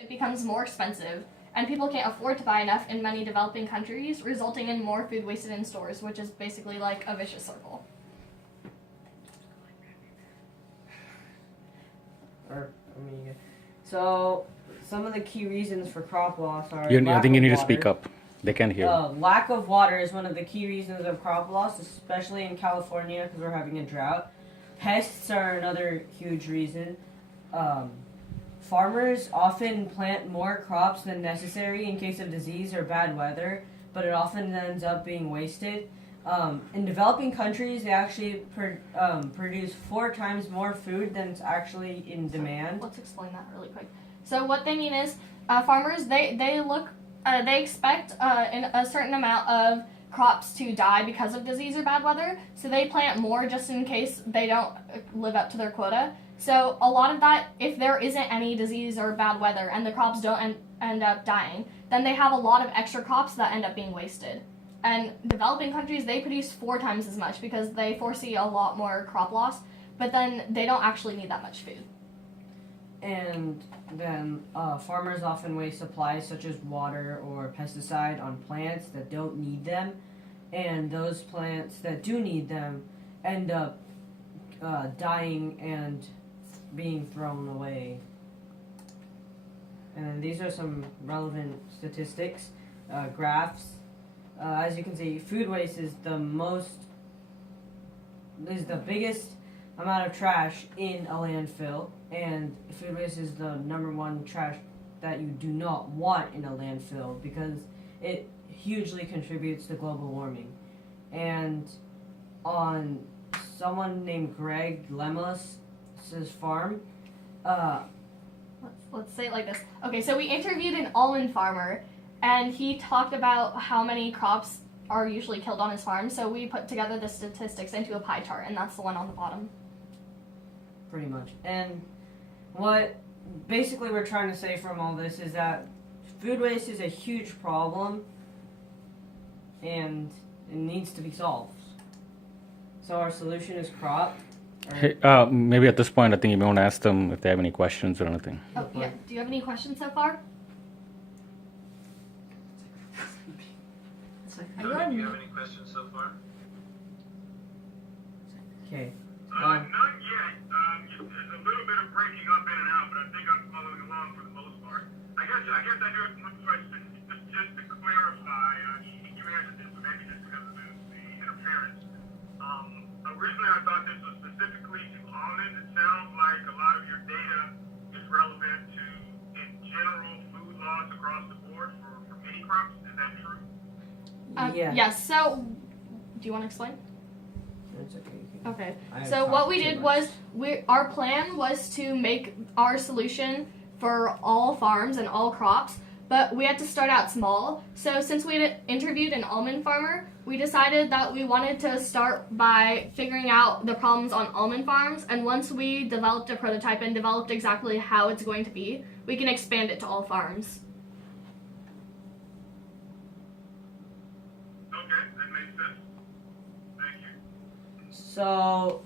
It becomes more expensive, and people can't afford to buy enough in many developing countries, resulting in more food wasted in stores, which is basically like a vicious circle. So some of the key reasons for crop loss are I think you need to speak up. They can't hear. Lack of water is one of the key reasons of crop loss, especially in California because we're having a drought. Pests are another huge reason. Farmers often plant more crops than necessary in case of disease or bad weather, but it often ends up being wasted. In developing countries, they actually produce 4 times more food than is actually in demand. Let's explain that really quick. So what they mean is, farmers they expect in a certain amount of crops to die because of disease or bad weather, so they plant more just in case they don't live up to their quota. So a lot of that, if there isn't any disease or bad weather and the crops don't end up dying, then they have a lot of extra crops that end up being wasted. And developing countries, they produce 4 times as much because they foresee a lot more crop loss, but then they don't actually need that much food. And then farmers often waste supplies such as water or pesticide on plants that don't need them, and those plants that do need them end up dying and being thrown away. And then these are some relevant statistics, graphs. As you can see, food waste is the biggest amount of trash in a landfill, and food waste is the #1 trash that you do not want in a landfill because it hugely contributes to global warming. And on someone named Greg Lemos' farm, let's say it like this. Okay, so we interviewed an almond farmer, and he talked about how many crops are usually killed on his farm. So we put together the statistics into a pie chart, and that's the one on the bottom. Pretty much. And what basically we're trying to say from all this is that food waste is a huge problem, and it needs to be solved. So our solution is crop. Hey, maybe at this point, I think you may want to ask them if they have any questions or anything. Oh, yeah. Do you have any questions so far? Do you have any questions so far? Okay. Not yet. It's a little bit of breaking up in and out, but I think I'm following along for the most part. I guess I do have one question. Just to clarify, you answered this, but maybe just because of the interference. Originally, I thought this was specifically to almonds. It sounds like a lot of your data is relevant to, in general, food loss across the board for many crops. Is that true? Yeah. Yes. So, do you want to explain? That's okay. Okay. So what we did was our plan was to make our solution for all farms and all crops, but we had to start out small. So since we had interviewed an almond farmer, we decided that we wanted to start by figuring out the problems on almond farms, and once we developed a prototype and developed exactly how it's going to be, we can expand it to all farms. So,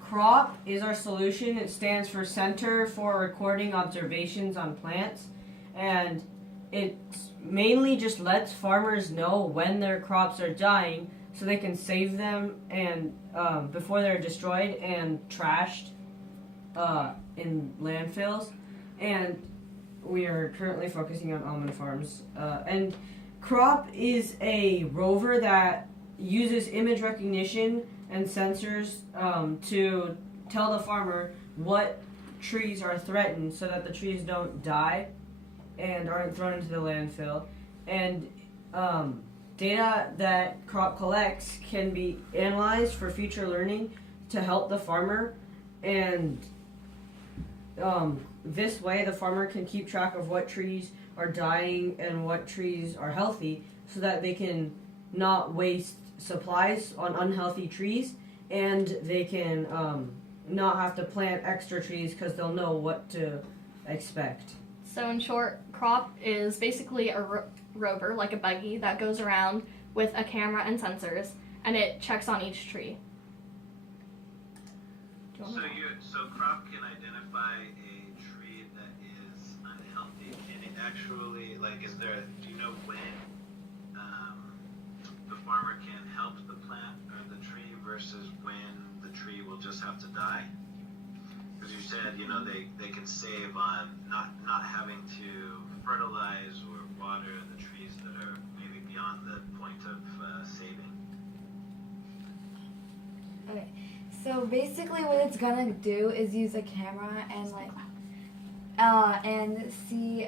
CROP is our solution. It stands for Center for Recording Observations on Plants, and it mainly just lets farmers know when their crops are dying so they can save them and before they're destroyed and trashed in landfills. And we are currently focusing on almond farms. And CROP is a rover that uses image recognition and sensors to tell the farmer what trees are threatened so that the trees don't die and aren't thrown into the landfill. And data that CROP collects can be analyzed for future learning to help the farmer, and this way the farmer can keep track of what trees are dying and what trees are healthy so that they can not waste supplies on unhealthy trees, and they can not have to plant extra trees because they'll know what to expect. So in short, CROP is basically a rover, like a buggy, that goes around with a camera and sensors, and it checks on each tree. So CROP can identify a tree that is unhealthy actually, like, do you know when the farmer can help the plant or the tree versus when the tree will just have to die? Because you said, they can save on not having to fertilize or water the trees that are maybe beyond the point of saving. Okay, so basically what it's gonna do is use a camera and see,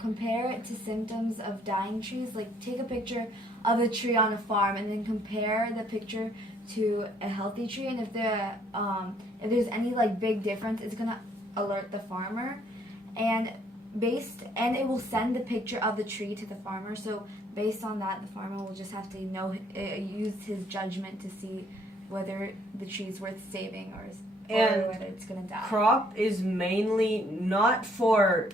compare it to symptoms of dying trees. Like, take a picture of a tree on a farm and then compare the picture to a healthy tree, and if there's any like big difference, it's gonna alert the farmer, and it will send the picture of the tree to the farmer. So based on that, the farmer will just have to use his judgment to see whether the tree is worth saving or whether it's gonna die. Crop is mainly not for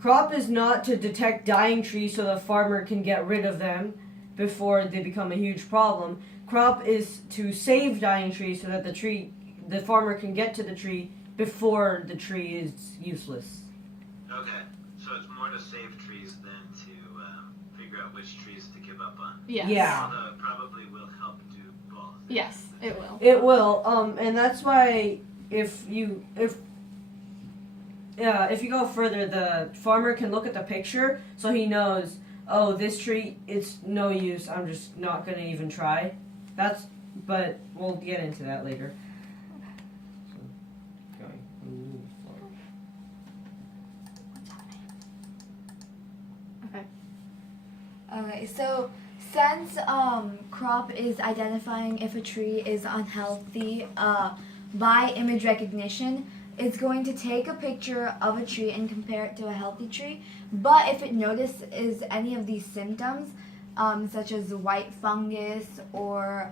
crop is not to detect dying trees so the farmer can get rid of them before they become a huge problem. Crop is to save dying trees so that the farmer can get to the tree before the tree is useless. Okay, so it's more to save trees than to figure out which trees to give up on. Yes. Yeah. Although it probably will help do both. Yes, it will. It will, and that's why if you go further, the farmer can look at the picture so he knows, oh, this tree, it's no use, I'm just not gonna even try. But we'll get into that later. Okay, so since crop is identifying if a tree is unhealthy by image recognition, it's going to take a picture of a tree and compare it to a healthy tree. But if it notices any of these symptoms, such as white fungus or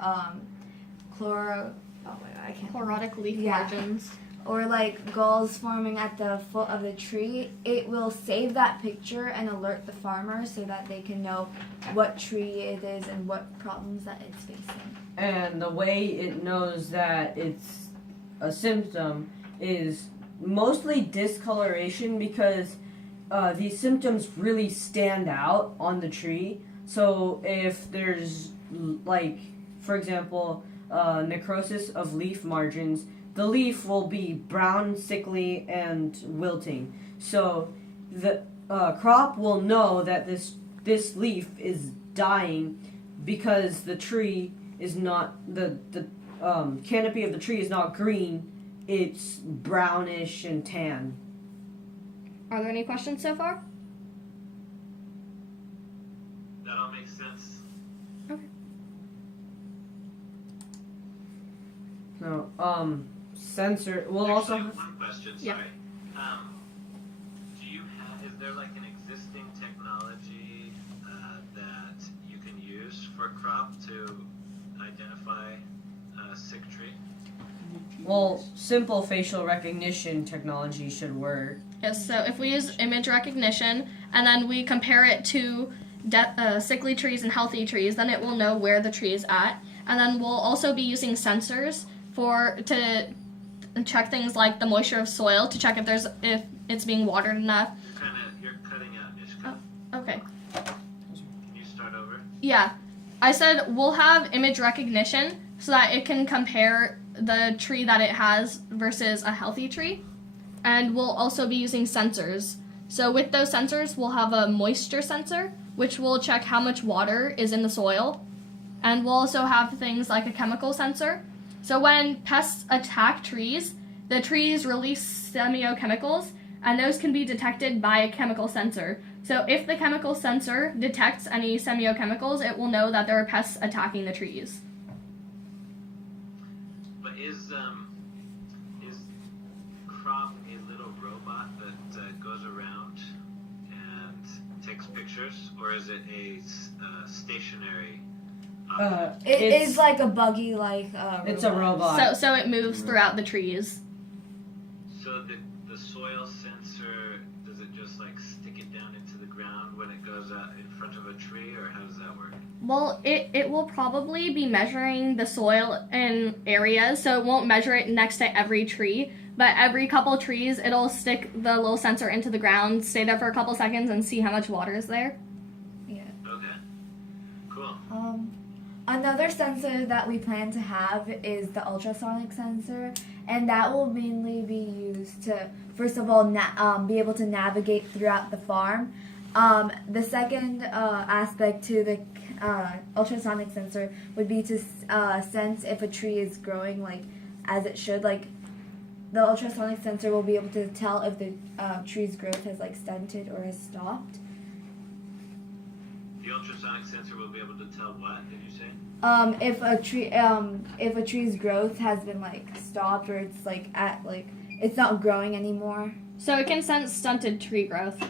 Chlorotic leaf Yeah. margins. or like galls forming at the foot of the tree, it will save that picture and alert the farmer so that they can know what tree it is and what problems that it's facing. And the way it knows that it's a symptom is mostly discoloration, because these symptoms really stand out on the tree. So if there's, like, for example, necrosis of leaf margins, the leaf will be brown, sickly, and wilting. So the crop will know that this leaf is dying because the tree is not, the canopy of the tree is not green, it's brownish and tan. Are there any questions so far? That all makes sense. No, sensor. We'll also. Actually, one question. Yeah. Sorry. Is there like an existing technology that you can use for crop to identify a sick tree? Well, simple facial recognition technology should work. Yes, so if we use image recognition and then we compare it to sickly trees and healthy trees, then it will know where the tree is at. And then we'll also be using sensors to check things like the moisture of soil, to check if it's being watered enough. You're cutting out, Ishka. Okay. Can you start over? Yeah. I said we'll have image recognition so that it can compare the tree that it has versus a healthy tree. And we'll also be using sensors. So with those sensors, we'll have a moisture sensor, which will check how much water is in the soil. And we'll also have things like a chemical sensor. So when pests attack trees, the trees release semiochemicals, and those can be detected by a chemical sensor. So if the chemical sensor detects any semiochemicals, it will know that there are pests attacking the trees. But is crop a little robot that goes around and takes pictures, or is it a stationary object? It is like a buggy, It's a robot. So it moves throughout the trees. So the soil sensor, does it just like stick it down into the ground when it goes out in front of a tree, or how does that work? Well, it will probably be measuring the soil in areas, so it won't measure it next to every tree, but every couple trees, it'll stick the little sensor into the ground, stay there for a couple seconds, and see how much water is there. Yeah. Okay. Cool. Another sensor that we plan to have is the ultrasonic sensor, and that will mainly be used to, first of all, be able to navigate throughout the farm. The second aspect to the ultrasonic sensor would be to sense if a tree is growing like as it should. Like the ultrasonic sensor will be able to tell if the tree's growth has like stunted or has stopped. The ultrasonic sensor will be able to tell what, did you say? If a tree's growth has been like stopped or it's like at like it's not growing anymore. So it can sense stunted tree growth.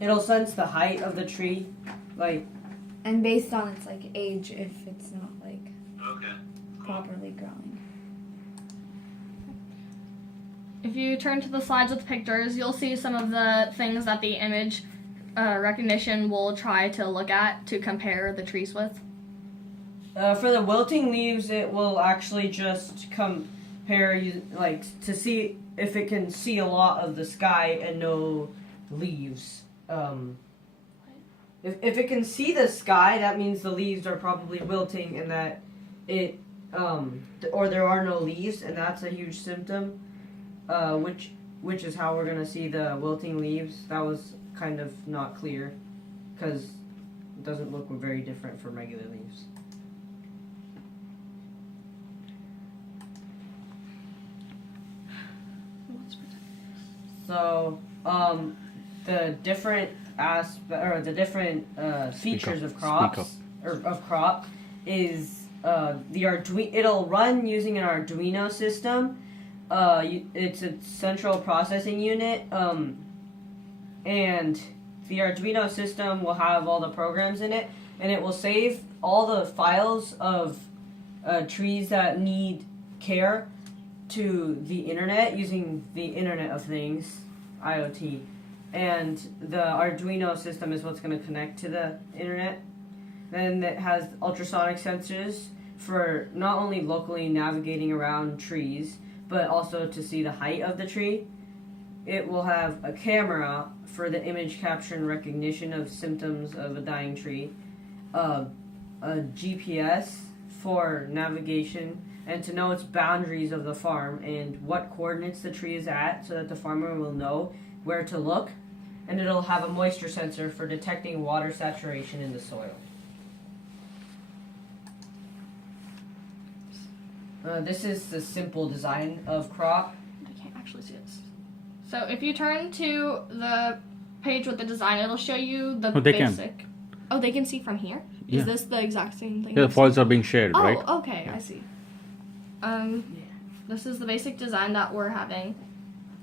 It'll sense the height of the tree, like, And based on its like age, if it's not like Okay. Cool. properly growing. If you turn to the slides with pictures, you'll see some of the things that the image recognition will try to look at to compare the trees with. for the wilting leaves, it will actually just compare you like to see if it can see a lot of the sky and no leaves. If it can see the sky, that means the leaves are probably wilting and that it or there are no leaves, and that's a huge symptom. Which is how we're gonna see the wilting leaves. That was kind of not clear because it doesn't look very different from regular leaves. So, the different features of crops or of crop is the Arduino. It'll run using an Arduino system. It's a central processing unit, and the Arduino system will have all the programs in it, and it will save all the files of trees that need care to the internet using the Internet of Things, IoT. And the Arduino system is what's going to connect to the internet. Then it has ultrasonic sensors for not only locally navigating around trees, but also to see the height of the tree. It will have a camera for the image capture and recognition of symptoms of a dying tree, a GPS for navigation and to know its boundaries of the farm and what coordinates the tree is at so that the farmer will know where to look, and it'll have a moisture sensor for detecting water saturation in the soil. This is the simple design of crop. I can't actually see it. So if you turn to the page with the design, it'll show you the Oh, they can. basic. Oh, they can see from here? Yeah. Is this the exact same thing? Yeah, the files are being shared, Oh, right? okay, I see. This is the basic design that we're having.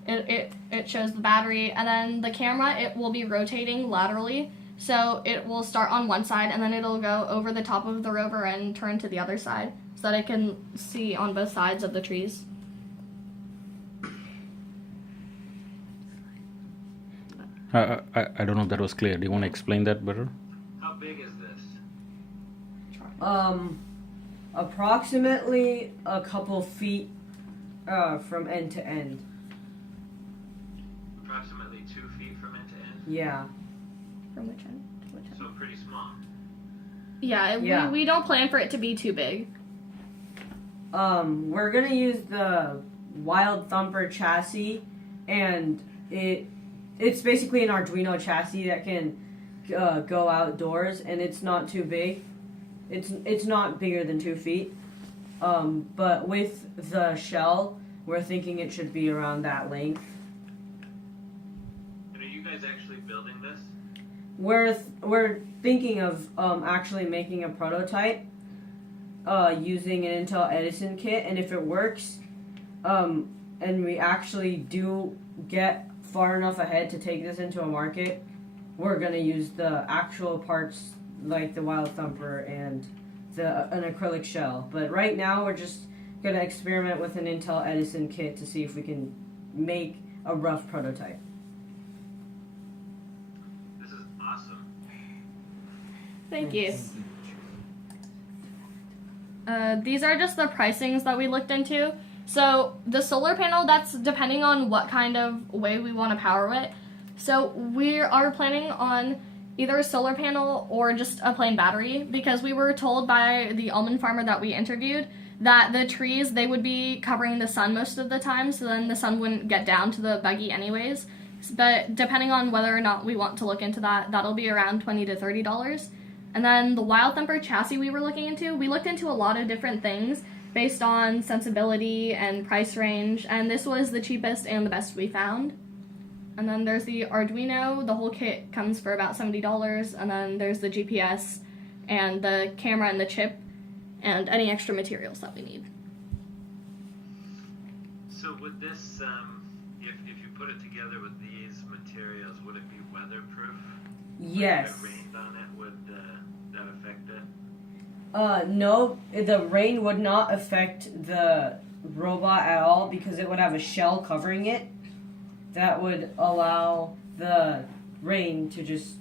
It shows the battery, and then the camera, it will be rotating laterally. So it will start on one side, and then it'll go over the top of the rover and turn to the other side, so that it can see on both sides of the trees. I don't know if that was clear. Do you want to explain that better? How big is this? Approximately a couple feet from end to end. Approximately 2 feet from end to end. Yeah. From which end to which end? So pretty small. Yeah, Yeah. We don't plan for it to be too big. We're gonna use the Wild Thumper chassis, and it's basically an Arduino chassis that can go outdoors, and it's not too big. It's not bigger than 2 feet. But with the shell, we're thinking it should be around that length. And are you guys actually building this? We're thinking of actually making a prototype using an Intel Edison kit, and if it works, and we actually do get far enough ahead to take this into a market, we're gonna use the actual parts like the Wild Thumper and an acrylic shell. But right now we're just gonna experiment with an Intel Edison kit to see if we can make a rough prototype. This is awesome. Thank you. These are just the pricings that we looked into. So the solar panel, that's depending on what kind of way we want to power it. So we are planning on either a solar panel or just a plain battery, because we were told by the almond farmer that we interviewed that the trees, they would be covering the sun most of the time, so then the sun wouldn't get down to the buggy anyways. But depending on whether or not we want to look into that, that'll be around $20 to $30. And then the Wild Thumper chassis we looked into a lot of different things based on sensibility and price range, and this was the cheapest and the best we found. And then there's the Arduino. The whole kit comes for about $70, and then there's the GPS and the camera and the chip and any extra materials that we need. So would this, if you put it together with these materials, would it be weatherproof? Yes. If it rained on it, would that affect it? No, the rain would not affect the robot at all because it would have a shell covering it that would allow the rain to just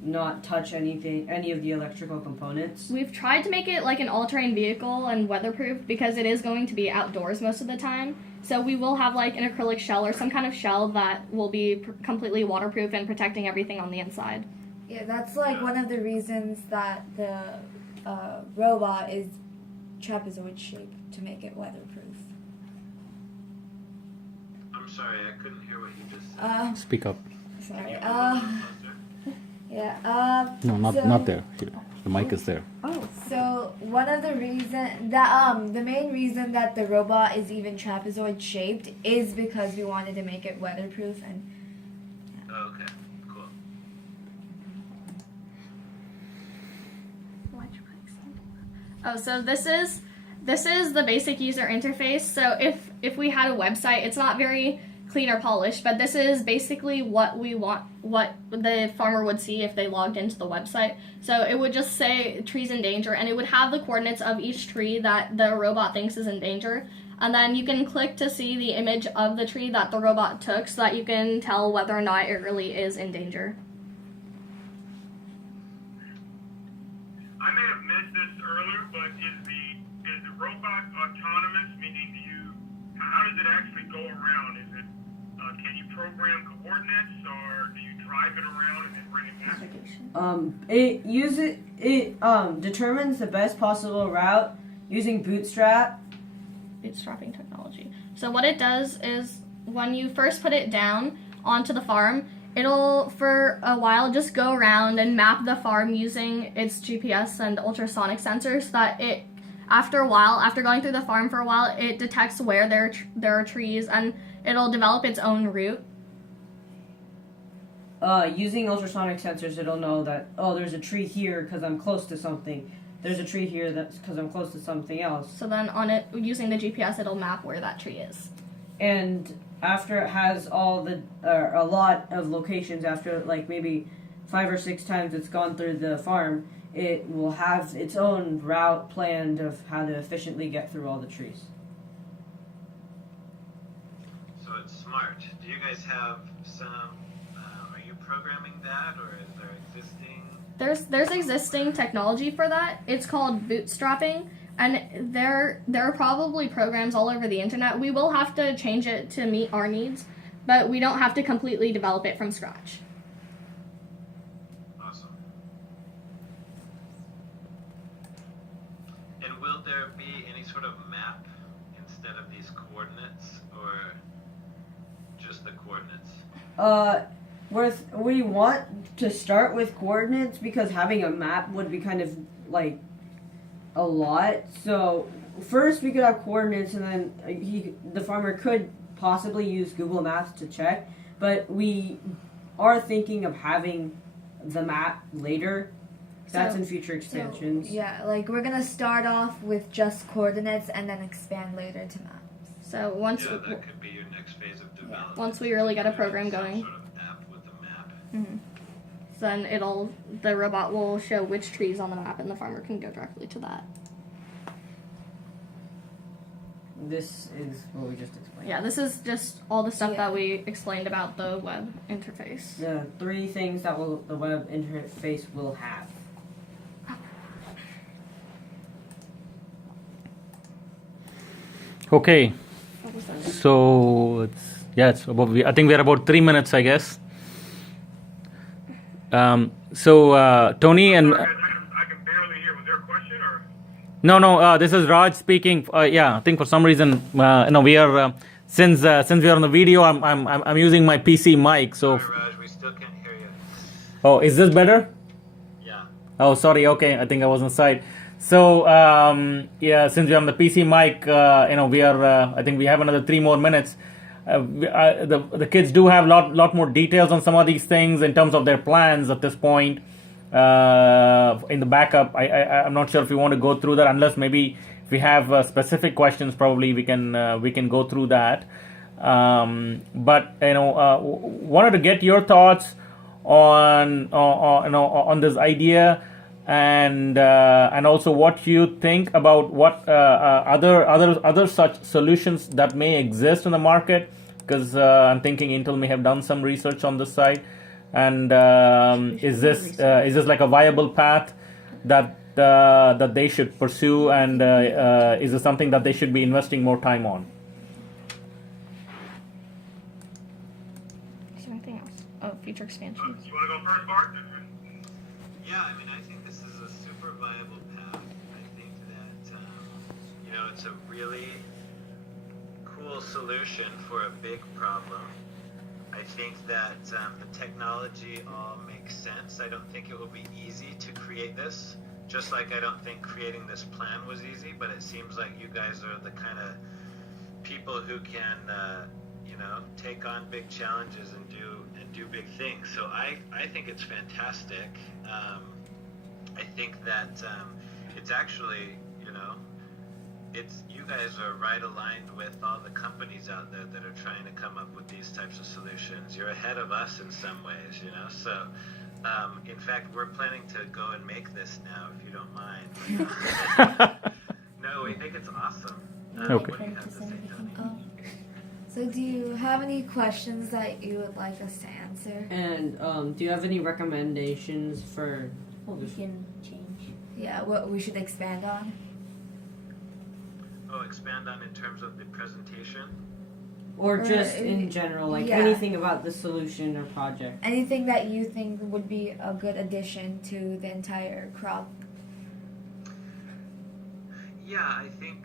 not touch any of the electrical components. We've tried to make it like an all-terrain vehicle and weatherproof because it is going to be outdoors most of the time. So we will have like an acrylic shell or some kind of shell that will be completely waterproof and protecting everything on the inside. Yeah, that's like one of the reasons that the robot is trapezoid shaped, to make it weatherproof. I'm sorry, I couldn't hear what you just said. Speak up. Can Sorry. you move a little closer? Yeah. No, not so- there. Here. The mic is there. So one of the reason that the main reason that the robot is even trapezoid shaped is because we wanted to make it weatherproof and Oh, okay, cool. Oh, so this is the basic user interface. So if we had a website, it's not very clean or polished, but this is basically what we want, what the farmer would see if they logged into the website. So it would just say trees in danger, and it would have the coordinates of each tree that the robot thinks is in danger. And then you can click to see the image of the tree that the robot took so that you can tell whether or not it really is in danger. I may have missed this earlier, but is the robot autonomous? Meaning, how does it actually go around? Is it can you program coordinates, or do you drive it around and then bring it back? It determines the best possible route using Bootstrapping technology. So what it does is when you first put it down onto the farm, it'll for a while just go around and map the farm using its GPS and ultrasonic sensors so that it after going through the farm for a while, it detects where there are trees and it'll develop its own route. Using ultrasonic sensors, it'll know that, oh, there's a tree here because I'm close to something. There's a tree here that's because I'm close to something else. So then on it, using the GPS, it'll map where that tree is. And after it has a lot of locations, after like maybe 5 or 6 times it's gone through the farm, it will have its own route planned of how to efficiently get through all the trees. So it's smart. Do you guys have some, are you programming that, or is there existing? There's existing technology for that. It's called bootstrapping, and there are probably programs all over the internet. We will have to change it to meet our needs, but we don't have to completely develop it from scratch. Awesome. And will there be any sort of map instead of these coordinates, or just the coordinates? We want to start with coordinates because having a map would be kind of like a lot. So first we could have coordinates, and then the farmer could possibly use Google Maps to check. But we are thinking of having the map later. That's in future expansions. So, yeah, like we're gonna start off with just coordinates and then expand later to maps. So once Yeah, that could be your next phase of development. once we really get a program Some going, sort of app with a map. then the robot will show which trees on the map, and the farmer can go directly to that. This is what we just explained. Yeah, this is just all the stuff that we explained about the web interface. The 3 things that the web interface will have. Okay, so I think we're about 3 minutes, I guess. Tony and I can barely hear. Was there a question or? no, this is Raj speaking. Yeah, I think for some reason, we are since we are on the video, I'm using my PC mic. So, Sorry, Raj, we still can't hear you. oh, is this better? Yeah. Oh, sorry. Okay, I think I was on side. So, since we're on the PC mic, we are. I think we have another 3 more minutes. The kids do have lot more details on some of these things in terms of their plans at this point. In the backup, I'm not sure if we want to go through that, unless maybe if we have specific questions, probably we can go through that. But wanted to get your thoughts on this idea, and also what you think about what other such solutions that may exist in the market, because I'm thinking Intel may have done some research on this side, and is this like a viable path that they should pursue, and is this something that they should be investing more time on? Is there anything else? Oh, future expansions. You want to go first, Bart? Yeah, I mean, I think this is a super viable path. I think that, it's a really cool solution for a big problem. I think that the technology all makes sense. I don't think it will be easy to create this, just like I don't think creating this plan was easy, but it seems like you guys are the kind of people who can, take on big challenges and do big things. So I think it's fantastic. I think that it's actually, you guys are right aligned with all the companies out there that are trying to come up with these types of solutions. You're ahead of us in some ways, So, in fact, we're planning to go and make this now, if you don't mind. No, we think it's awesome. Okay. What do you have to say, Tony? So do you have any questions that you would like us to answer? And do you have any recommendations for What we can change. Yeah, what we should expand on? Oh, expand on in terms of the presentation? or Or just in general, like yeah. anything about the solution or project? Anything that you think would be a good addition to the entire crop? Yeah, I think,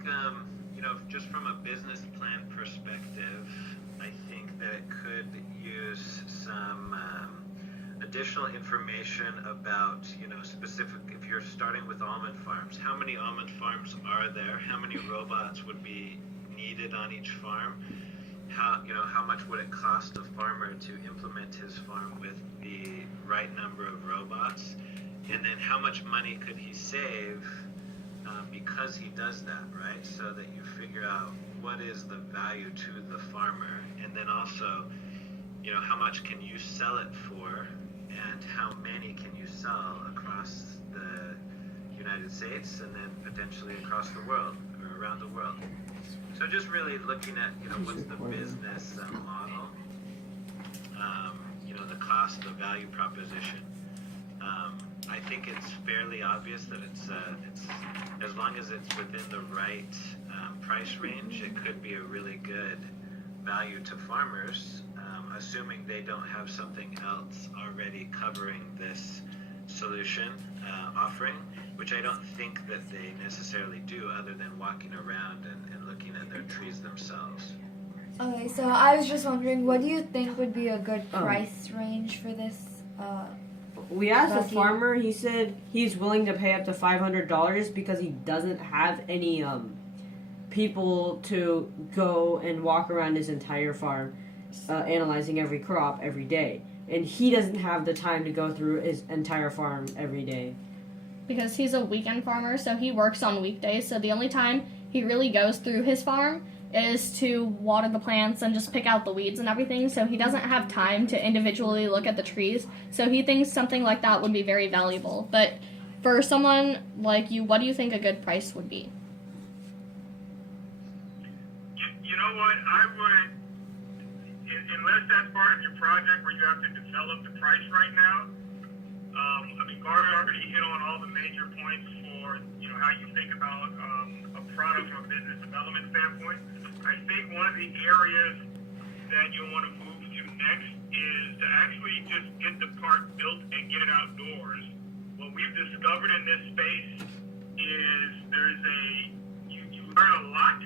just from a business plan perspective, I think that it could use some additional information about, specific, if you're starting with almond farms, how many almond farms are there? How many robots would be needed on each farm? How much would it cost a farmer to implement his farm with the right number of robots? And then how much money could he save because he does that, right? So that you figure out what is the value to the farmer, and then also, how much can you sell it for, and how many can you sell across the United States, and then potentially across the world, or around the world. So just really looking at, what's the business model, the cost, the value proposition. I think it's fairly obvious that it's as long as it's within the right price range, it could be a really good value to farmers, assuming they don't have something else already covering this solution offering, which I don't think that they necessarily do, other than walking around and looking at their trees themselves. Okay, so I was just wondering, what do you think would be a good price range for this? We asked a Lucky. farmer. He said he's willing to pay up to $500 because he doesn't have any people to go and walk around his entire farm, analyzing every crop every day, and he doesn't have the time to go through his entire farm every day. Because he's a weekend farmer, so he works on weekdays. So the only time he really goes through his farm is to water the plants and just pick out the weeds and everything. So he doesn't have time to individually look at the trees. So he thinks something like that would be very valuable. But for someone like you, what do you think a good price would be? You know what? I would, unless that's part of your project where you have to develop the price right now. Bart already hit on all the major points for or how you think about a product from a business development standpoint. I think one of the areas that you'll want to move to next is to actually just get the part built and get it outdoors. What we've discovered in this space is you learn a lot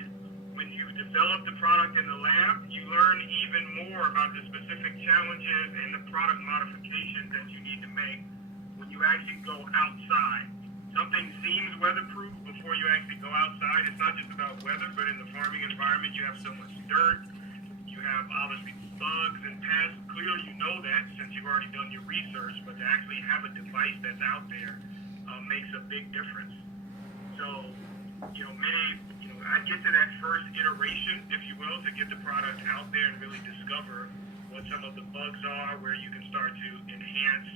when you develop the product in the lab. You learn even more about the specific challenges and the product modifications that you need to make when you actually go outside. Something seems weatherproof before you actually go outside. It's not just about weather, but in the farming environment, you have so much dirt. You have obviously bugs and pests. Clearly, you know that since you've already done your research. But to actually have a device that's out there makes a big difference. So, I get to that first iteration, if you will, to get the product out there and really discover what some of the bugs are, where you can start to enhance,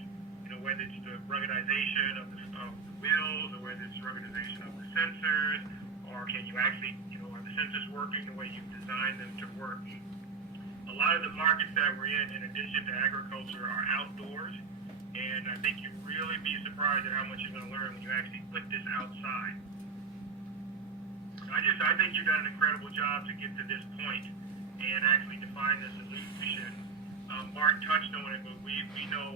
whether it's the ruggedization of the wheels, or whether it's ruggedization of the sensors, or can you actually, are the sensors working the way you've designed them to work? A lot of the markets that we're in addition to agriculture, are outdoors, and I think you'll really be surprised at how much you're going to learn when you actually put this outside. I think you've done an incredible job to get to this point and actually define the solution. Mark touched on it, but we know